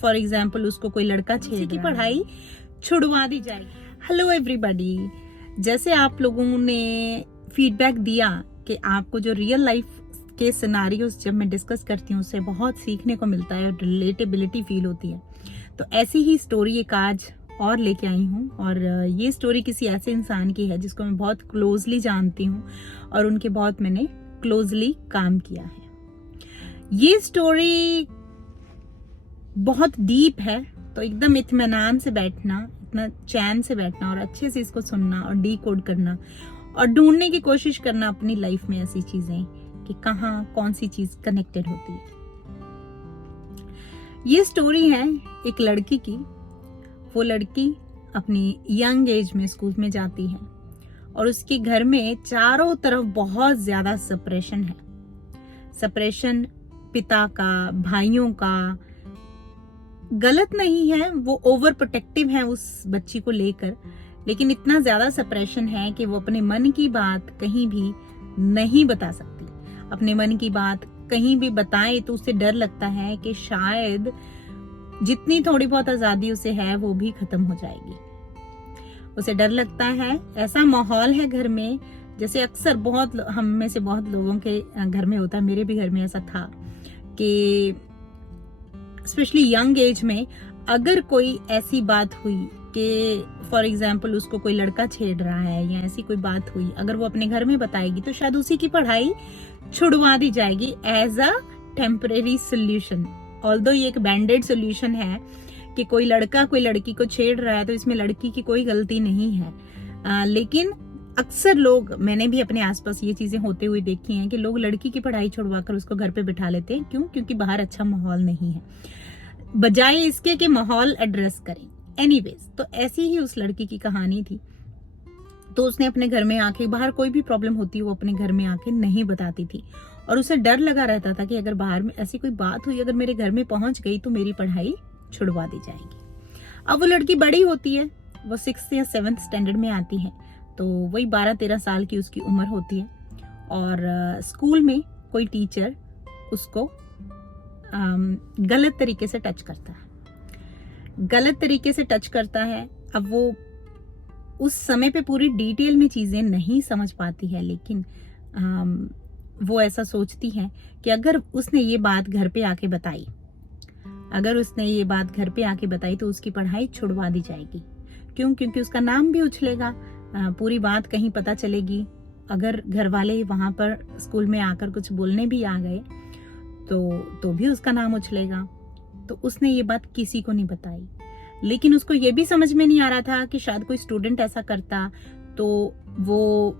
For example उसको कोई लड़का छेड़ की पढ़ाई छुड़वा दी जाएगी। हेलो एवरीबॉडी, जैसे आप लोगों ने फीडबैक दिया कि आपको जो रियल लाइफ के सिनारियोस जब मैं डिस्कस करती हूँ उससे बहुत सीखने को मिलता है और रिलेटेबिलिटी फील होती है, तो ऐसी ही स्टोरी एक आज और लेके आई हूँ। और ये स्टोरी किसी ऐसे इंसान की है जिसको मैं बहुत क्लोजली जानती हूँ और उनके बहुत मैंने क्लोजली काम किया है। ये स्टोरी बहुत डीप है, तो एकदम इत्मीनान से बैठना, इतना चैन से बैठना और अच्छे से इसको सुनना और डीकोड करना और ढूंढने की कोशिश करना अपनी लाइफ में ऐसी चीजें कि कहाँ कौन सी चीज कनेक्टेड होती है। ये स्टोरी है एक लड़की की। वो लड़की अपनी यंग एज में स्कूल में जाती है और उसके घर में चारों तरफ बहुत ज्यादा सप्रेशन है। सप्रेशन पिता का, भाइयों का। गलत नहीं है, वो ओवर प्रोटेक्टिव है उस बच्ची को लेकर, लेकिन इतना ज्यादा सप्रेशन है कि वो अपने मन की बात कहीं भी नहीं बता सकती। अपने मन की बात कहीं भी बताए तो उसे डर लगता है कि शायद जितनी थोड़ी बहुत आजादी उसे है वो भी खत्म हो जाएगी। उसे डर लगता है। ऐसा माहौल है घर में जैसे अक्सर बहुत हम में से बहुत लोगों के घर में होता है, मेरे भी घर में ऐसा था कि स्पेशली यंग एज में अगर कोई ऐसी बात हुई कि फॉर एग्जाम्पल उसको कोई लड़का छेड़ रहा है या ऐसी कोई बात हुई, अगर वो अपने घर में बताएगी तो शायद उसी की पढ़ाई छुड़वा दी जाएगी as a temporary solution. Although ये एक बैंडेड सोल्यूशन है कि कोई लड़का कोई लड़की को छेड़ रहा है तो इसमें लड़की की कोई गलती नहीं है, लेकिन अक्सर लोग, मैंने भी अपने आसपास ये चीजें होते हुए देखी हैं कि लोग लड़की की पढ़ाई छुड़वाकर उसको घर पे बिठा लेते हैं। क्यों? क्योंकि बाहर अच्छा माहौल नहीं है, बजाय इसके कि माहौल एड्रेस करें। एनीवेज, तो ऐसी ही उस लड़की की कहानी थी। तो उसने अपने घर में आके, बाहर कोई भी प्रॉब्लम होती वो अपने घर में आके नहीं बताती थी और उसे डर लगा रहता था कि अगर बाहर में ऐसी कोई बात हुई, अगर मेरे घर में पहुंच गई तो मेरी पढ़ाई छुड़वा दी जाएगी। अब वो लड़की बड़ी होती है, वो 6th या 7th स्टैंडर्ड में आती है, तो वही 12-13 साल की उसकी उम्र होती है और स्कूल में कोई टीचर उसको गलत तरीके से टच करता है। अब वो उस समय पे पूरी डिटेल में चीजें नहीं समझ पाती है, लेकिन वो ऐसा सोचती है कि अगर उसने ये बात घर पे आके बताई तो उसकी पढ़ाई छुड़वा दी जाएगी। क्यों? क्योंकि उसका नाम भी उछलेगा, पूरी बात कहीं पता चलेगी। अगर घर वाले वहां पर स्कूल में आकर कुछ बोलने भी आ गए तो भी उसका नाम उछलेगा। तो उसने ये बात किसी को नहीं बताई, लेकिन उसको ये भी समझ में नहीं आ रहा था कि शायद कोई स्टूडेंट ऐसा करता तो वो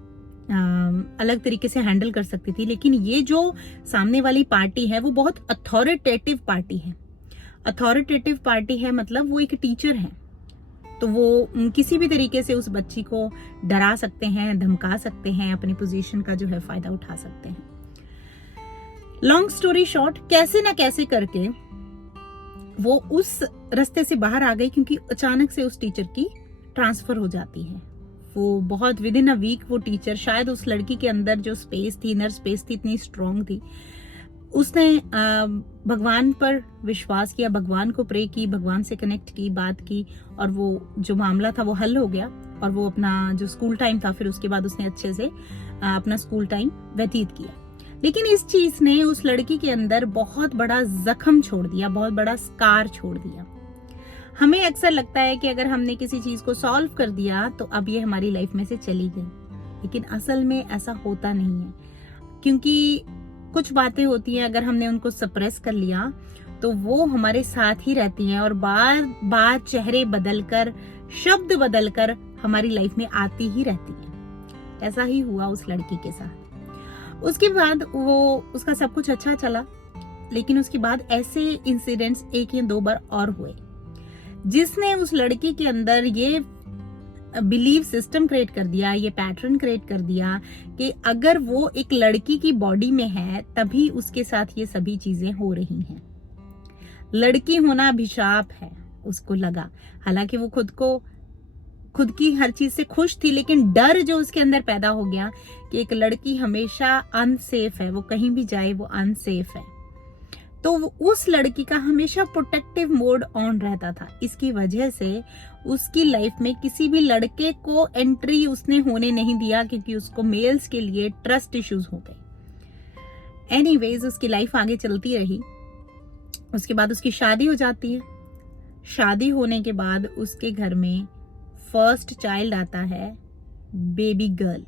अलग तरीके से हैंडल कर सकती थी। लेकिन ये जो सामने वाली पार्टी है वो बहुत अथॉरिटेटिव पार्टी है, मतलब वो एक टीचर है, तो वो किसी भी तरीके से उस बच्ची को डरा सकते हैं, धमका सकते हैं, अपनी पोजीशन का जो है फायदा उठा सकते हैं। लॉन्ग स्टोरी शॉर्ट, कैसे ना कैसे करके वो उस रास्ते से बाहर आ गई, क्योंकि अचानक से उस टीचर की ट्रांसफर हो जाती है। वो बहुत विद इन अ वीक वो टीचर, शायद उस लड़की के अंदर जो स्पेस थी, इनर स्पेस थी, इतनी स्ट्रांग थी, उसने भगवान पर विश्वास किया, भगवान को प्रे की, भगवान से कनेक्ट की, बात की और वो जो मामला था वो हल हो गया। और वो अपना जो स्कूल टाइम था, फिर उसके बाद उसने अच्छे से अपना स्कूल टाइम व्यतीत किया। लेकिन इस चीज ने उस लड़की के अंदर बहुत बड़ा जख्म छोड़ दिया, बहुत बड़ा स्कार छोड़ दिया। हमें अक्सर लगता है कि अगर हमने किसी चीज को सॉल्व कर दिया तो अब ये हमारी लाइफ में से चली गई, लेकिन असल में ऐसा होता नहीं है। क्योंकि कुछ बातें होती हैं, अगर हमने उनको सप्रेस कर लिया तो वो हमारे साथ ही रहती हैं और बार बार चेहरे बदलकर, शब्द बदलकर हमारी लाइफ में आती ही रहती हैं। ऐसा ही हुआ उस लड़की के साथ। उसके बाद उसका सब कुछ अच्छा चला, लेकिन उसके बाद ऐसे इंसिडेंट्स 1 या 2 बार और हुए जिसने उस लड़की के अंदर ये बिलीव सिस्टम क्रिएट कर दिया, ये पैटर्न क्रिएट कर दिया कि अगर वो एक लड़की की बॉडी में है तभी उसके साथ ये सभी चीजें हो रही हैं। लड़की होना अभिशाप है, उसको लगा। हालांकि वो खुद की हर चीज से खुश थी, लेकिन डर जो उसके अंदर पैदा हो गया कि एक लड़की हमेशा अनसेफ है, वो कहीं भी जाए वो अनसेफ है। तो उस लड़की का हमेशा प्रोटेक्टिव मोड ऑन रहता था। इसकी वजह से उसकी लाइफ में किसी भी लड़के को एंट्री उसने होने नहीं दिया, क्योंकि उसको मेल्स के लिए ट्रस्ट इश्यूज हो गए। एनीवेज, उसकी लाइफ आगे चलती रही। उसके बाद उसकी शादी हो जाती है। शादी होने के बाद उसके घर में फर्स्ट चाइल्ड आता है, बेबी गर्ल।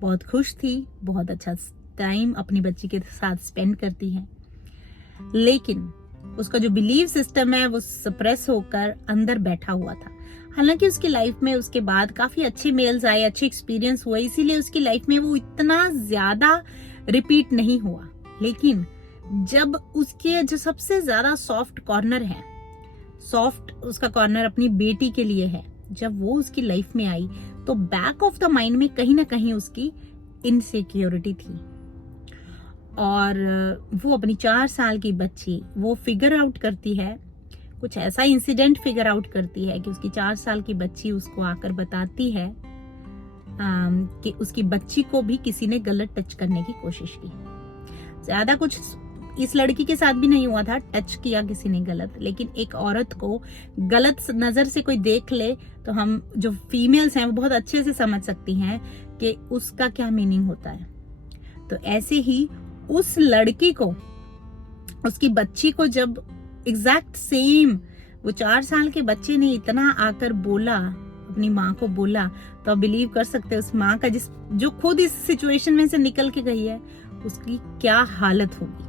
बहुत खुश थी, बहुत अच्छा टाइम अपनी बच्ची के साथ स्पेंड करती है, लेकिन उसका जो बिलीव सिस्टम है वो सप्रेस होकर अंदर बैठा हुआ था। हालांकि उसकी लाइफ में उसके बाद काफी अच्छे मेल्स आए, अच्छे एक्सपीरियंस हुए, इसीलिए उसकी लाइफ में वो इतना ज्यादा रिपीट नहीं हुआ। लेकिन जब उसके जो सबसे ज्यादा सॉफ्ट कॉर्नर है, सॉफ्ट उसका कॉर्नर अपनी बेटी के लिए है, जब वो उसकी लाइफ में आई तो बैक ऑफ द माइंड में कहीं ना कहीं उसकी इनसिक्योरिटी थी। और वो अपनी 4 साल की बच्ची वो फिगर आउट करती है, कुछ ऐसा इंसिडेंट फिगर आउट करती है कि उसकी 4 साल की बच्ची उसको आकर बताती है कि उसकी बच्ची को भी किसी ने गलत टच करने की कोशिश की। ज्यादा कुछ इस लड़की के साथ भी नहीं हुआ था, टच किया किसी ने गलत, लेकिन एक औरत को गलत नजर से कोई देख ले तो हम जो फीमेल्स हैं वो बहुत अच्छे से समझ सकती हैं कि उसका क्या मीनिंग होता है। तो ऐसे ही उस लड़की को, उसकी बच्ची को जब एग्जैक्ट सेम वो 4 साल के बच्चे ने इतना आकर बोला, अपनी माँ को बोला, तो आप बिलीव कर सकते हैं उस माँ का जो खुद इस सिचुएशन में से निकल के गई है, उसकी क्या हालत होगी।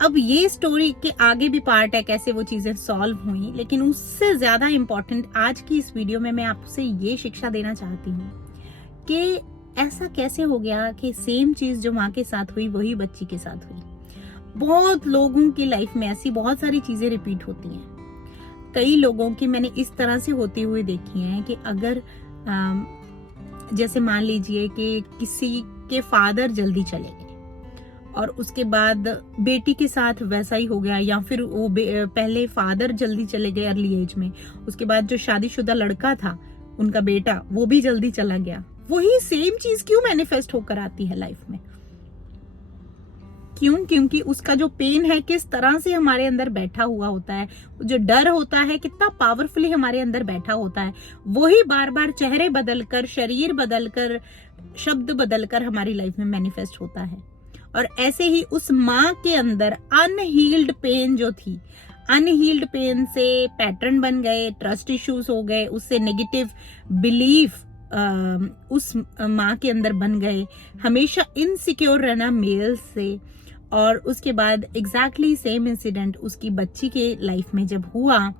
अब ये स्टोरी के आगे भी पार्ट है, कैसे वो चीजें सॉल्व हुई, लेकिन उससे ज्यादा इंपॉर्टेंट आज की इस वीडियो में मैं आपसे ये शिक्षा देना चाहती हूँ कि ऐसा कैसे हो गया कि सेम चीज जो माँ के साथ हुई वही बच्ची के साथ हुई। बहुत लोगों की लाइफ में ऐसी बहुत सारी चीजें रिपीट होती हैं। कई लोगों की मैंने इस तरह से होती हुई देखी हैं कि अगर जैसे मान लीजिए कि किसी के फादर जल्दी चले गए और उसके बाद बेटी के साथ वैसा ही हो गया, या फिर वो पहले फादर जल्दी चले गए अर्ली एज में, उसके बाद जो शादीशुदा लड़का था उनका बेटा वो भी जल्दी चला गया। वही सेम चीज क्यों मैनिफेस्ट होकर आती है लाइफ में? क्यों? क्योंकि उसका जो पेन है किस तरह से हमारे अंदर बैठा हुआ होता है, जो डर होता है कितना पावरफुली हमारे अंदर बैठा होता है, वही बार बार चेहरे बदलकर, शरीर बदलकर, शब्द बदलकर हमारी लाइफ में मैनिफेस्ट होता है। और ऐसे ही उस माँ के अंदर अनहील्ड पेन जो थी, अनहील्ड पेन से पैटर्न बन गए, ट्रस्ट इश्यूज हो गए, उससे नेगेटिव बिलीफ उस माँ के अंदर बन गए, हमेशा इनसिक्योर रहना मेल से। और उसके बाद एग्जैक्टली सेम इंसिडेंट उसकी बच्ची के लाइफ में जब हुआ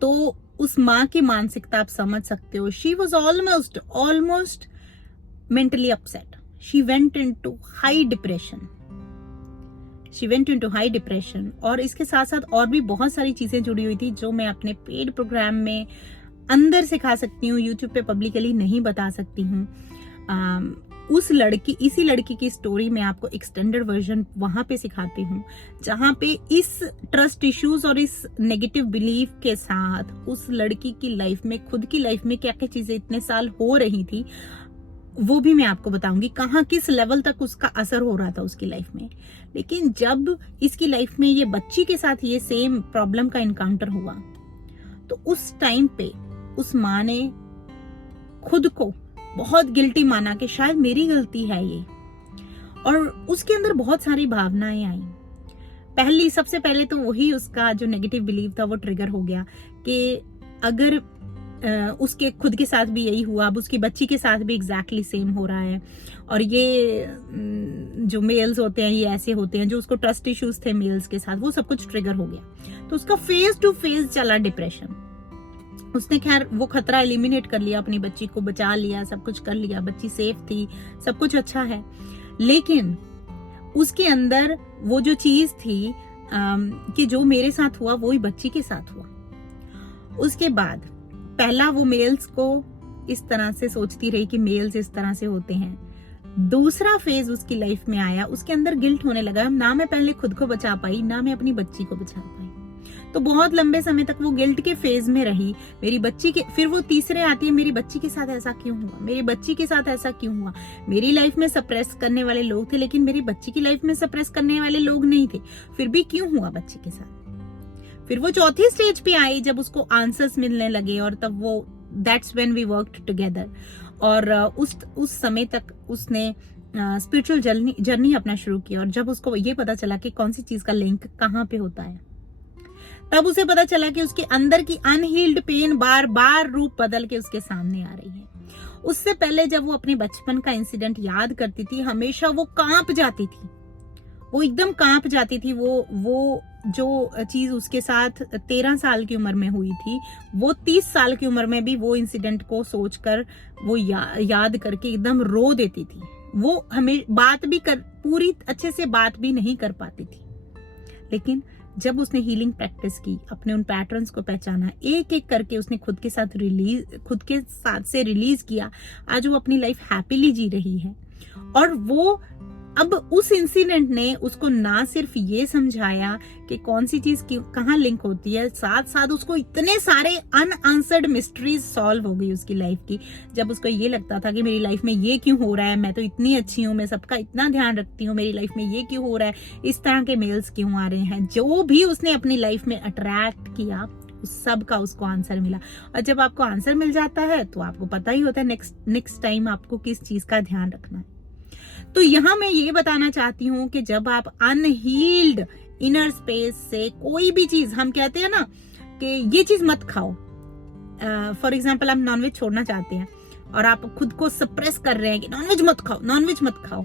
तो उस माँ की मानसिकता आप समझ सकते हो। She was almost mentally upset. She went into high depression. और इसके साथ साथ और भी बहुत सारी चीजें जुड़ी हुई थी जो मैं अपने पेड प्रोग्राम में अंदर सिखा सकती हूँ, यूट्यूब पे पब्लिकली नहीं बता सकती हूँ। इसी लड़की की स्टोरी में आपको एक्सटेंडेड वर्जन वहां पे सिखाती हूँ, जहां पे इस ट्रस्ट इश्यूज और इस नेगेटिव बिलीफ के साथ उस लड़की की लाइफ में, खुद की लाइफ में क्या क्या चीजें इतने साल हो रही थी, वो भी मैं आपको बताऊंगी, कहाँ किस लेवल तक उसका असर हो रहा था उसकी लाइफ में। लेकिन जब इसकी लाइफ में ये बच्ची के साथ ये सेम प्रॉब्लम का इनकाउंटर हुआ तो उस टाइम पे उस माँ ने खुद को बहुत गिल्टी माना कि शायद मेरी गलती है ये, और उसके अंदर बहुत सारी भावनाएं आई। सबसे पहले तो वही उसका जो नेगेटिव बिलीव था वो ट्रिगर हो गया कि अगर उसके खुद के साथ भी यही हुआ, अब उसकी बच्ची के साथ भी एग्जैक्टली सेम हो रहा है, और ये जो मेल्स होते हैं ये ऐसे होते हैं, जो उसको ट्रस्ट इश्यूज थे मेल्स के साथ, वो सब कुछ ट्रिगर हो गया। तो उसका फेज टू फेज चला डिप्रेशन। उसने खैर वो खतरा एलिमिनेट कर लिया, अपनी बच्ची को बचा लिया, सब कुछ कर लिया, बच्ची सेफ थी, सब कुछ अच्छा है। लेकिन उसके अंदर वो जो चीज थी कि जो मेरे साथ हुआ वही बच्ची के साथ हुआ। उसके बाद पहला वो मेल्स को इस तरह से सोचती रही कि मेल्स इस तरह से होते हैं। दूसरा फेज उसकी लाइफ में आया, उसके अंदर गिल्ट होने लगा, ना मैं पहले खुद को बचा पाई, ना मैं अपनी बच्ची को बचा पाई। तो बहुत लंबे समय तक वो गिल्ट के फेज में रही। मेरी बच्ची के, फिर वो तीसरे आती है, मेरी बच्ची के साथ ऐसा क्यों हुआ, मेरी बच्ची के साथ ऐसा क्यों हुआ। मेरी लाइफ में सप्रेस करने वाले लोग थे, लेकिन मेरी बच्ची की लाइफ में सप्रेस करने वाले लोग नहीं थे, फिर भी क्यों हुआ बच्ची के साथ। फिर वो चौथी स्टेज पे आई जब उसको आंसर्स मिलने लगे, और तब वो that's when we worked together. और उस समय तक उसने स्पिरिचुअल जर्नी अपना शुरू किया। और जब उसको ये पता चला कि कौन सी चीज का लिंक कहाँ पे होता है, तब उसे पता चला कि उसके अंदर की अनहील्ड पेन बार बार रूप बदल के उसके सामने आ रही है। उससे पहले जब वो अपने बचपन का इंसिडेंट याद करती थी, हमेशा वो कांप जाती थी, वो एकदम कांप जाती थी। वो जो चीज उसके साथ 13 साल की उम्र में हुई थी, वो 30 साल की उम्र में भी वो इंसिडेंट को सोचकर वो याद करके एकदम रो देती थी। वो हमें बात भी पूरी अच्छे से बात भी नहीं कर पाती थी। लेकिन जब उसने हीलिंग प्रैक्टिस की, अपने उन पैटर्न्स को पहचाना, एक एक करके उसने खुद के साथ से रिलीज किया, आज वो अपनी लाइफ हैप्पीली जी रही है। और वो अब उस इंसिडेंट ने उसको ना सिर्फ ये समझाया कि कौन सी चीज कहाँ लिंक होती है, साथ साथ उसको इतने सारे अनआंसर्ड मिस्ट्रीज सॉल्व हो गई उसकी लाइफ की। जब उसको ये लगता था कि मेरी लाइफ में ये क्यों हो रहा है, मैं तो इतनी अच्छी हूँ, मैं सबका इतना ध्यान रखती हूँ, मेरी लाइफ में ये क्यों हो रहा है, इस तरह के मेल्स क्यों आ रहे हैं, जो भी उसने अपनी लाइफ में अट्रैक्ट किया उस सब का उसको आंसर मिला। और जब आपको आंसर मिल जाता है तो आपको पता ही होता है नेक्स्ट टाइम आपको किस चीज का ध्यान रखना है। तो यहां मैं ये बताना चाहती हूँ कि जब आप अनहील्ड इनर स्पेस से कोई भी चीज, हम कहते हैं ना कि ये चीज मत खाओ, फॉर एग्जाम्पल आप नॉनवेज छोड़ना चाहते हैं और आप खुद को सप्रेस कर रहे हैं कि नॉनवेज मत खाओ, नॉनवेज मत खाओ।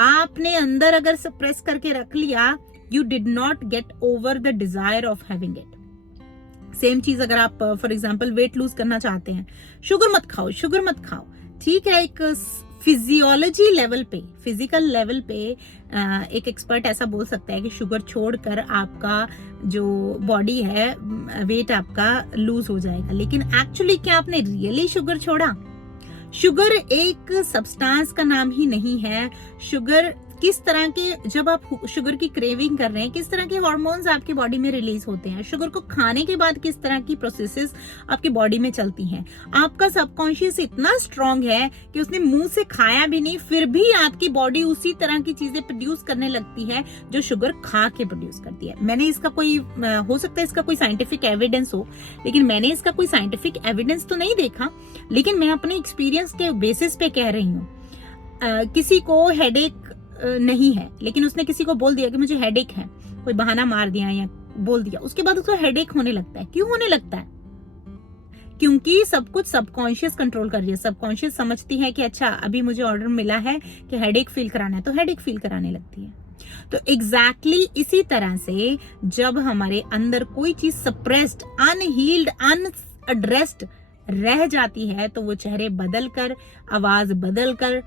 आपने अंदर अगर सप्रेस करके रख लिया, you did not get over the desire of having it. Same चीज अगर आप फॉर एग्जाम्पल वेट लूज करना चाहते हैं, शुगर मत खाओ, शुगर मत खाओ, ठीक है। एक फिजियोलॉजी लेवल पे, फिजिकल लेवल पे एक एक्सपर्ट ऐसा बोल सकता है कि शुगर छोड़कर आपका जो बॉडी है, वेट आपका लूज हो जाएगा। लेकिन एक्चुअली क्या आपने रियली शुगर छोड़ा? शुगर एक सब्सटेंस का नाम ही नहीं है। शुगर किस तरह के, जब आप शुगर की क्रेविंग कर रहे हैं, किस तरह के हार्मोन्स आपकी बॉडी में रिलीज होते हैं, शुगर को खाने के बाद किस तरह की प्रोसेसेस आपकी बॉडी में चलती हैं। आपका सबकॉन्शियस इतना स्ट्रांग है कि उसने मुंह से खाया भी नहीं, फिर भी आपकी बॉडी उसी तरह की चीजें प्रोड्यूस करने लगती है जो शुगर खा के प्रोड्यूस करती है। मैंने इसका कोई, हो सकता है इसका कोई साइंटिफिक एविडेंस हो, लेकिन मैंने इसका कोई साइंटिफिक एविडेंस तो नहीं देखा, लेकिन मैं अपने एक्सपीरियंस के बेसिस पे कह रही हूँ। किसी को हेडेक नहीं है, लेकिन उसने किसी को बोल दिया कि मुझे हेडेक है, कोई बहाना मार दिया या बोल दिया, उसके बाद उसको हेडेक होने लगता है। क्यों होने लगता है? क्योंकि सब कुछ सबकॉन्शियस कंट्रोल कर रही है। सबकॉन्शियस समझती है कि अच्छा अभी मुझे ऑर्डर मिला है कि हेडेक फील कराना है, तो हेडेक फील कराने लगती है। तो एग्जैक्टली इसी तरह से जब हमारे अंदर कोई चीज सप्रेस्ड, अनहील्ड, अनएड्रेस्ड रह जाती है, तो वो चेहरे बदलकर, आवाज बदलकर,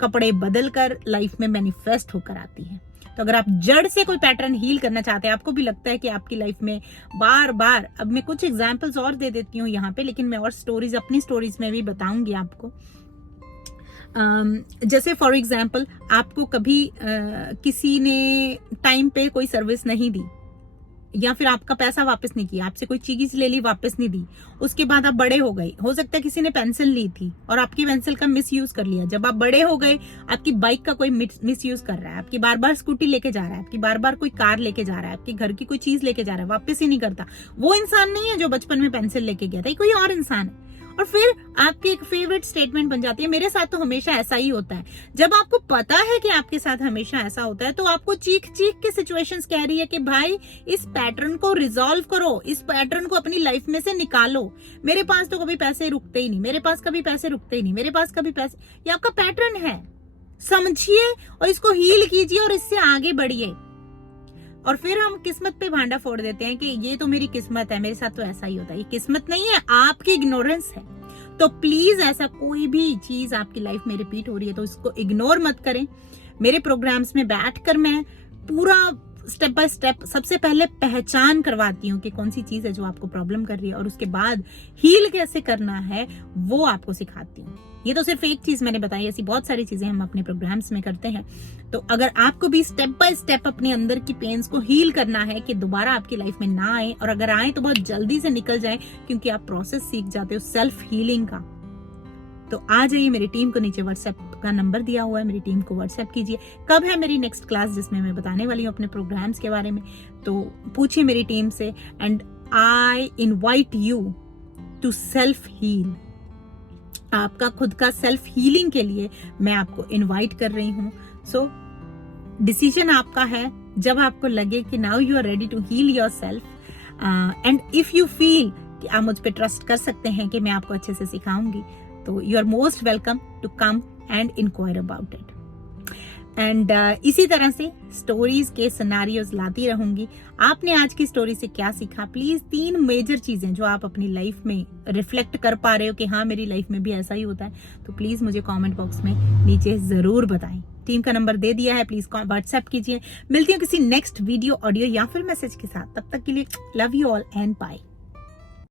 कपड़े बदलकर लाइफ में मैनिफेस्ट होकर आती है। तो अगर आप जड़ से कोई पैटर्न हील करना चाहते हैं, आपको भी लगता है कि आपकी लाइफ में बार बार, अब मैं कुछ एग्जांपल्स और दे देती हूँ यहाँ पे, लेकिन मैं और स्टोरीज, अपनी स्टोरीज में भी बताऊंगी आपको। जैसे फॉर एग्जांपल आपको कभी किसी ने टाइम पे कोई सर्विस नहीं दी, या फिर आपका पैसा वापस नहीं किया, आपसे कोई चीज ले ली वापस नहीं दी, उसके बाद आप बड़े हो गए। हो सकता है किसी ने पेंसिल ली थी और आपकी पेंसिल का मिस यूज कर लिया। जब आप बड़े हो गए, आपकी बाइक का कोई मिस यूज कर रहा है, आपकी बार बार स्कूटी लेके जा रहा है, आपकी बार बार कोई कार लेके जा रहा है, आपके घर की कोई चीज लेके जा रहा है, वापस ही नहीं करता। वो इंसान नहीं है जो बचपन में पेंसिल लेके गया था, कोई और इंसान है। और फिर आपकी एक फेवरेट स्टेटमेंट बन जाती है, मेरे साथ तो हमेशा ऐसा ही होता है। जब आपको पता है कि आपके साथ हमेशा ऐसा होता है, तो आपको चीख चीख के सिचुएशंस कह रही है कि भाई इस पैटर्न को रिजॉल्व करो, इस पैटर्न को अपनी लाइफ में से निकालो। मेरे पास तो कभी पैसे रुकते ही नहीं, मेरे पास कभी पैसे रुकते ही नहीं, मेरे पास कभी पैसे, ये आपका पैटर्न है। समझिए और इसको हील कीजिए और इससे आगे बढ़िए। और फिर हम किस्मत पे भांडा फोड़ देते हैं कि ये तो मेरी किस्मत है, मेरे साथ तो ऐसा ही होता है। ये किस्मत नहीं है, आपकी इग्नोरेंस है। तो प्लीज ऐसा कोई भी चीज आपकी लाइफ में रिपीट हो रही है तो इसको इग्नोर मत करें। मेरे प्रोग्राम्स में बैठकर मैं पूरा स्टेप बाय स्टेप सबसे पहले पहचान करवाती हूँ कि कौन सी चीज है जो आपको प्रॉब्लम कर रही है, और उसके बाद हील कैसे करना है वो आपको सिखाती हूँ। ये तो सिर्फ एक चीज मैंने बताई, ऐसी बहुत सारी चीजें हम अपने प्रोग्राम्स में करते हैं। तो अगर आपको भी स्टेप बाय स्टेप अपने अंदर की पेन्स को हील करना है कि दोबारा आपकी लाइफ में ना आए, और अगर आए तो बहुत जल्दी से निकल जाए, क्योंकि आप प्रोसेस सीख जाते हो सेल्फ हीलिंग का, तो आ जाइए मेरी टीम को। नीचे व्हाट्सएप का नंबर दिया हुआ है, मेरी टीम को व्हाट्सएप कीजिए। कब है मेरी नेक्स्ट क्लास जिसमें मैं बताने वाली हूँ अपने प्रोग्राम्स के बारे में, तो पूछिए मेरी टीम से। And I invite you to self heal. आपका खुद का सेल्फ हीलिंग के लिए मैं आपको इनवाइट कर रही हूँ। सो डिसीजन आपका है। जब आपको लगे कि now you are ready to heal yourself, and if you feel कि आप मुझ पे ट्रस्ट कर सकते हैं कि मैं आपको अच्छे से सिखाऊंगी, तो you are most welcome to come and inquire about it. And इसी तरह से स्टोरीज के सिनेरियोज लाती रहूंगी। आपने आज की स्टोरी से क्या सीखा? प्लीज 3 मेजर चीजें जो आप अपनी लाइफ में रिफ्लेक्ट कर पा रहे हो कि हाँ मेरी लाइफ में भी ऐसा ही होता है, तो प्लीज मुझे कमेंट बॉक्स में नीचे जरूर बताएं। टीम का नंबर दे दिया है, प्लीज व्हाट्सएप कीजिए। मिलती हूँ किसी नेक्स्ट वीडियो, ऑडियो या फिर मैसेज के साथ। तब तक के लिए love you all and bye.